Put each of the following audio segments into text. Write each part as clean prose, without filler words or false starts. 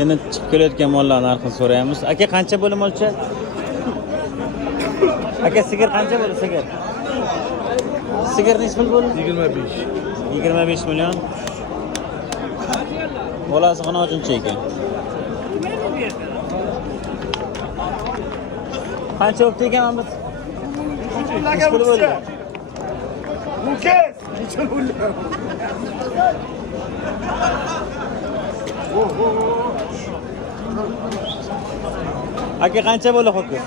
Endi chiqib kelayotgan mollar narxini so'raymiz. Aka, qancha bo'lim o'lcha? Aka, sigir qancha bo'ldi sigir? Sigir necha pul bo'ldi? 25. 25 million. Bolasi xonojincha ekan. Qancha bo'ldi ekan biz? 3 pul bo'ldi. Mukes! Necha bo'ldi? Aka, qancha bo'ldi ho'kiz?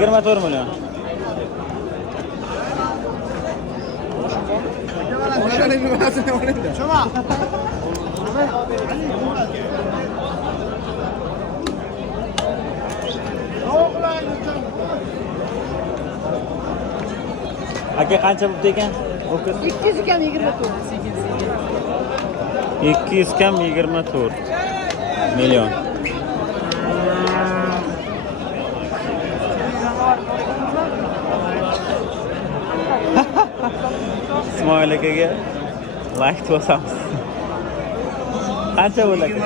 24 million. Aka, qancha bo'ldi ekan? Ho'kiz 200 kam 24. 200 kam 24 million. İsmail akaga like bosamiz. Qancha bo'ldi aka?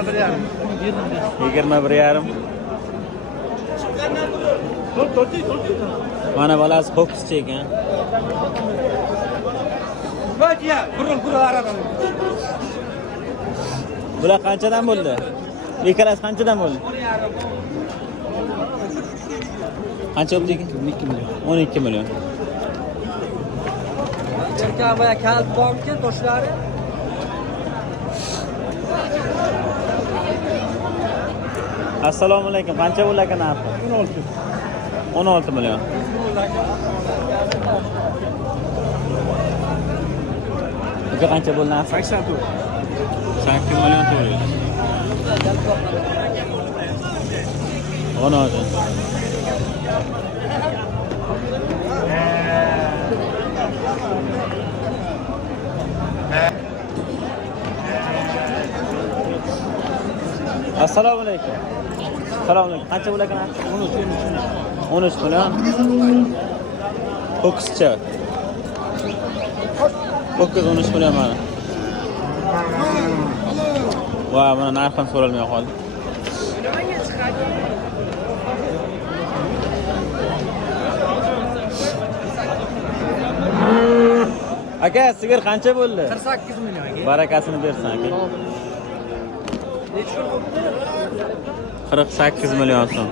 21,5. Mana bolasi ho'kizcha ekan. Bular qanchadan bo'ldi? Ikkalasi qanchadan bo'ldi? Qancha bo'ldi ekan? 12 million. 12 million. Erkan boya kalit bormikan toshlari? Assalomu alaykum. Qancha bo'ldi aka narxi? 16 million. Aka, qancha bo'ldi narxi? 84. 8 million to'g'ri. Xonojin. Assalomu alaykum. Assalomu alaykum. Qancha bo'lar ekan? 13 million. Ho'kizcha. Ho'kiz 13 million mana. Va mana narxini so'ralmay qoldi. Aka, sigir qancha bo'ldi? 48 million aka. Barakasini bersin aka. 48 million so'm.